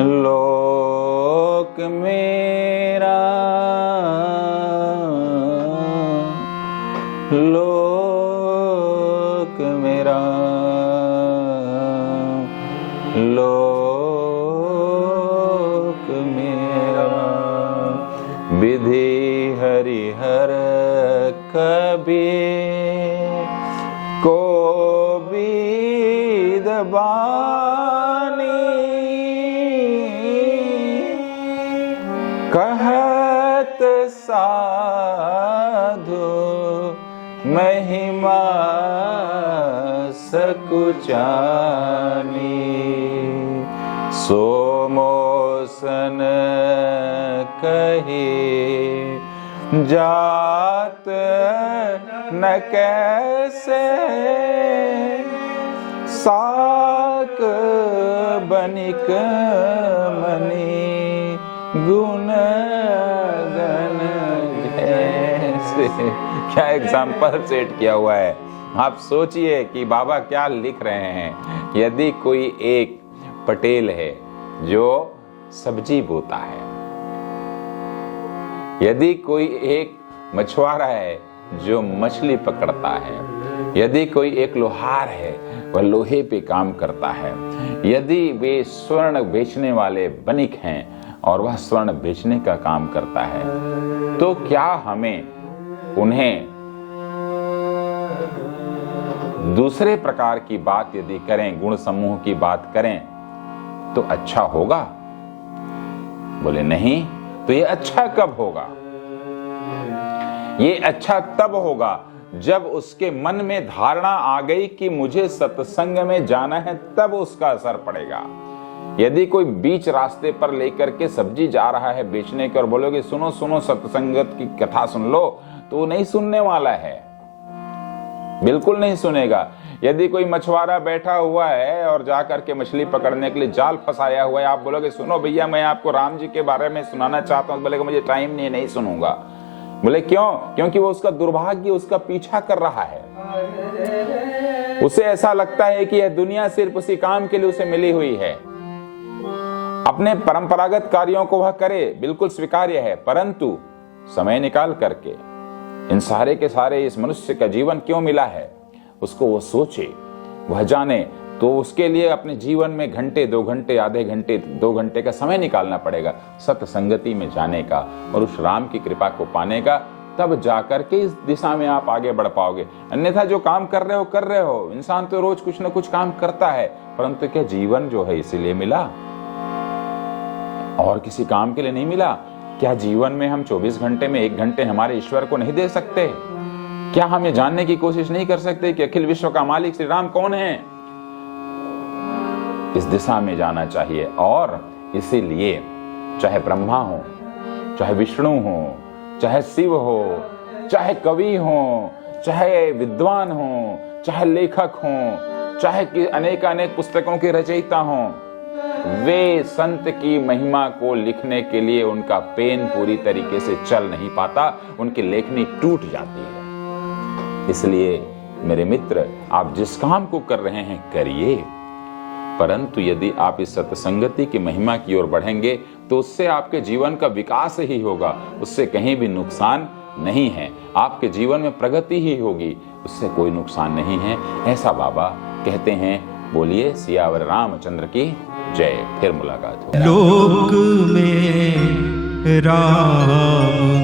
लोक मेरा, लोक मेरा, लोक मेरा। विधि हरिहर कबीर को विदबानी, कहत साधु महिमा सकुचानी। सोमोसन कही जात न कैसे, साक बनिक मणि गुण गण जैसे। क्या एग्जाम्पल सेट किया हुआ है। आप सोचिए कि बाबा क्या लिख रहे हैं। यदि कोई एक पटेल है जो सब्जी बोता है, यदि कोई एक मछुआरा है जो मछली पकड़ता है, यदि कोई एक लोहार है वह लोहे पे काम करता है, यदि वे स्वर्ण बेचने वाले बनिक हैं और वह स्वर्ण बेचने का काम करता है, तो क्या हमें उन्हें दूसरे प्रकार की बात यदि करें, गुण समूह की बात करें तो अच्छा होगा? बोले नहीं। तो ये अच्छा कब होगा? ये अच्छा तब होगा जब उसके मन में धारणा आ गई कि मुझे सत्संग में जाना है, तब उसका असर पड़ेगा। यदि कोई बीच रास्ते पर लेकर के सब्जी जा रहा है बेचने के और बोलोगे सुनो सुनो सत्संगत की कथा सुन लो, तो वो नहीं सुनने वाला है, बिल्कुल नहीं सुनेगा। यदि कोई मछुआरा बैठा हुआ है और जाकर के मछली पकड़ने के लिए जाल फंसाया हुआ है, आप बोलोगे सुनो भैया मैं आपको राम जी के बारे में सुनाना चाहता हूं, बोलेगा मुझे टाइम नहीं सुनूंगा। बोले क्यों? क्योंकि वो उसका दुर्भाग्य उसका पीछा कर रहा है। उसे ऐसा लगता है कि यह दुनिया सिर्फ उसी काम के लिए उसे मिली हुई है। अपने परंपरागत कार्यों को वह करे, बिल्कुल स्वीकार्य है, परंतु समय निकाल करके इन सारे के सारे इस मनुष्य का जीवन क्यों मिला है उसको वो सोचे, वह जाने। तो उसके लिए अपने जीवन में घंटे 2 घंटे आधे घंटे 2 घंटे का समय निकालना पड़ेगा सत्संगति में जाने का और उस राम की कृपा को पाने का। तब जाकर के इस दिशा में आप आगे बढ़ पाओगे। अन्यथा जो काम कर रहे हो। इंसान तो रोज कुछ न कुछ काम करता है, परंतु क्या जीवन जो है इसीलिए मिला और किसी काम के लिए नहीं मिला? क्या जीवन में हम 24 घंटे में 1 घंटे हमारे ईश्वर को नहीं दे सकते? क्या हम ये जानने की कोशिश नहीं कर सकते कि अखिल विश्व का मालिक श्री राम कौन है? इस दिशा में जाना चाहिए। और इसीलिए चाहे ब्रह्मा हो, चाहे विष्णु हो, चाहे शिव हो, चाहे कवि हो, चाहे विद्वान हो, चाहे लेखक हो, चाहे अनेक पुस्तकों के रचयिता हो, वे संत की महिमा को लिखने के लिए उनका पेन पूरी तरीके से चल नहीं पाता, उनकी लेखनी टूट जाती है। इसलिए मेरे मित्र, आप जिस काम को कर रहे हैं करिए, परंतु यदि आप इस सत्संगति की महिमा की ओर बढ़ेंगे तो उससे आपके जीवन का विकास ही होगा, उससे कहीं भी नुकसान नहीं है। आपके जीवन में प्रगति ही होगी, उससे कोई नुकसान नहीं है, ऐसा बाबा कहते हैं। बोलिए सियावर रामचंद्र की जय। फिर मुलाकात हो। लोक में राम